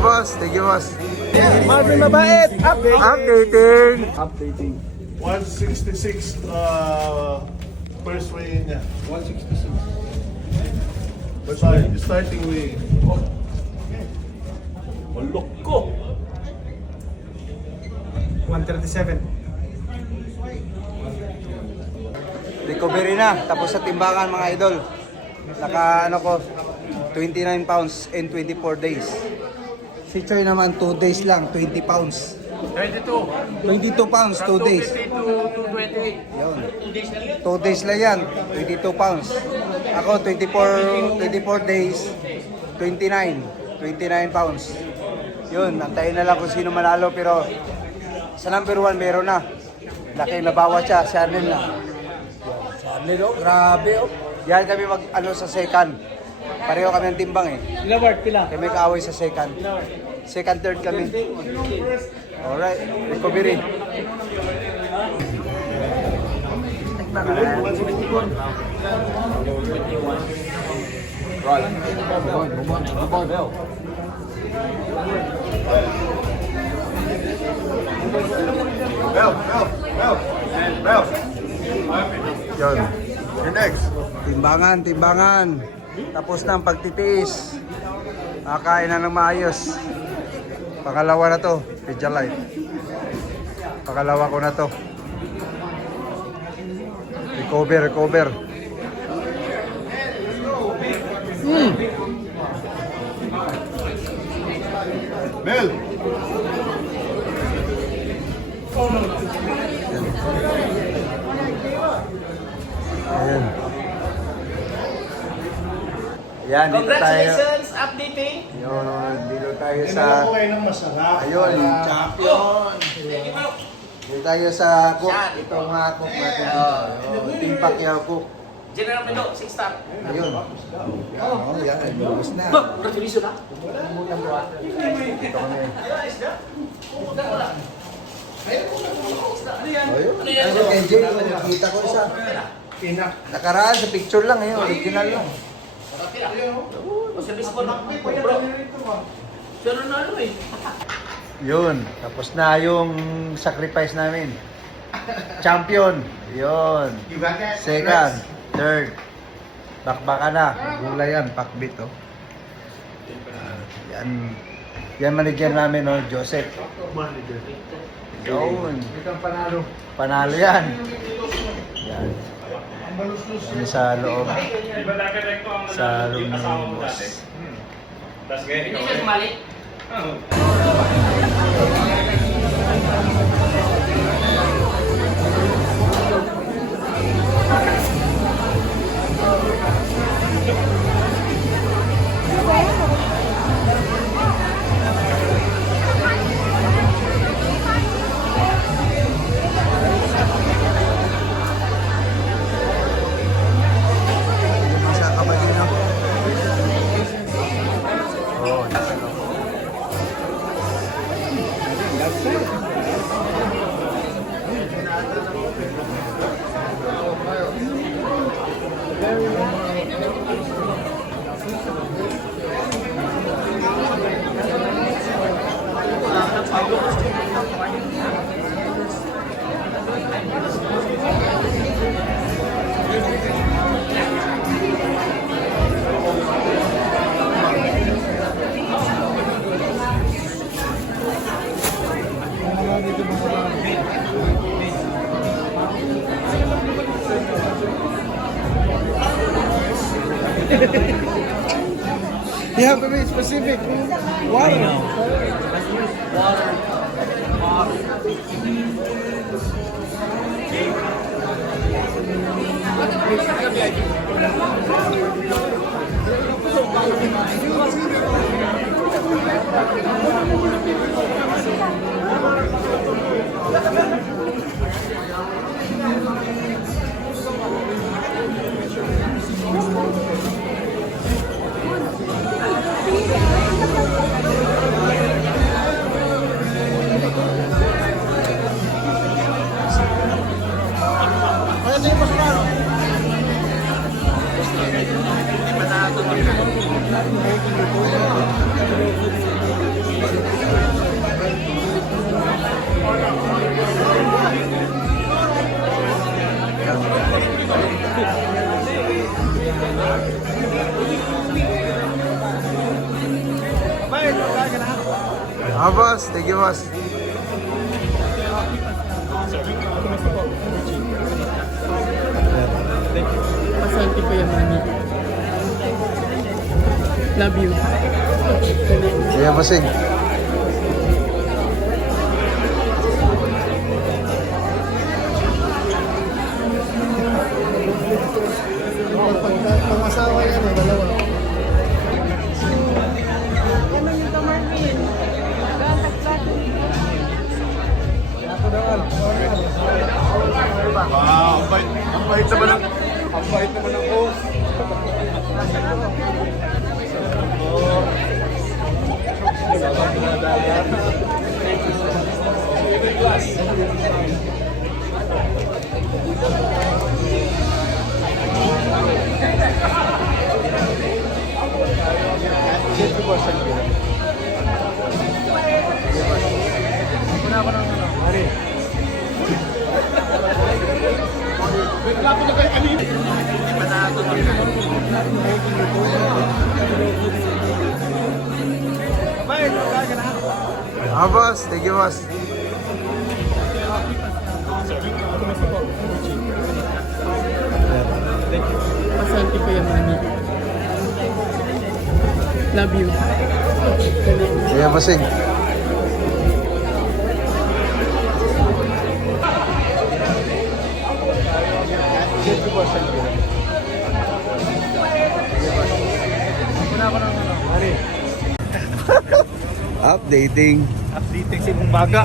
Boss. Thank you, boss. Marvin Mabait, Updating. 166 first weigh niya. 166. Starting weigh. Ulok ko. 137. Recovery na. Tapos sa timbangan mga idol. Naka ano ko 29 pounds in 24 days. Si Choy naman 2 days lang, 20 pounds. 22 pounds, 2 days. 228. Yun. 2 days lang yan, 22 pounds. Ako 24 days, 29 pounds. Yun, antayin na lang kung sino manalo pero sa number 1 meron na. Laki nabawa siya, si Arnel na. Si Arnel oh, grabe oh. Yan kami mag ano sa second. Pareho kami ng timbang eh. Ilaward, pila. Kami kaaway sa second. Second, third kami. Alright, recovery. Bell. Yun. You're next. Timbangan. Tapos na ang pagtitiis. Nakakain na ng maayos. Pangalawa na to, Pidjalite. Pangalawa ko na to. Recover. Bell. Ayan. Yan, dito tayo. Congratulations, updating. Yun, dito tayo sa... Kailangan ko kayo ng masarap. Ayun, champion. Dito tayo sa cook. Itong mga cook natin dito. Ayun, Team Pacquiao cook. General Mendo, 6 star. Ayun. Oh, yan, ay lubos na. Congratulations na. Dito kami. Ayun. Ayun, kay Jay, nakita ko isa. Nakaraan sa picture lang, ayun, original lang. Service ko na. Bro. Pero na ano eh. Yun, tapos na yung sacrifice namin. Champion. Yun. Second, third. Bakbaka na. Gulay yan, pakbit oh. Yan manager namin oh, Joseph. Yun. Panalo yan. Yan. Yan sa loob. Sa room ng boss. Hindi siya sumali. Sa kapatid na. Oh, You have to be specific. Water. Making boss. Thank you, boss. Masante po yung mami. Love you. Kaya masing. Pang-asawa yan, dalawa. Wow, ang bait naman ng host. Boss. Thank you, boss. Masante po yung mami. Love you. Kaya masing. Updating. Updating si Bumbaga.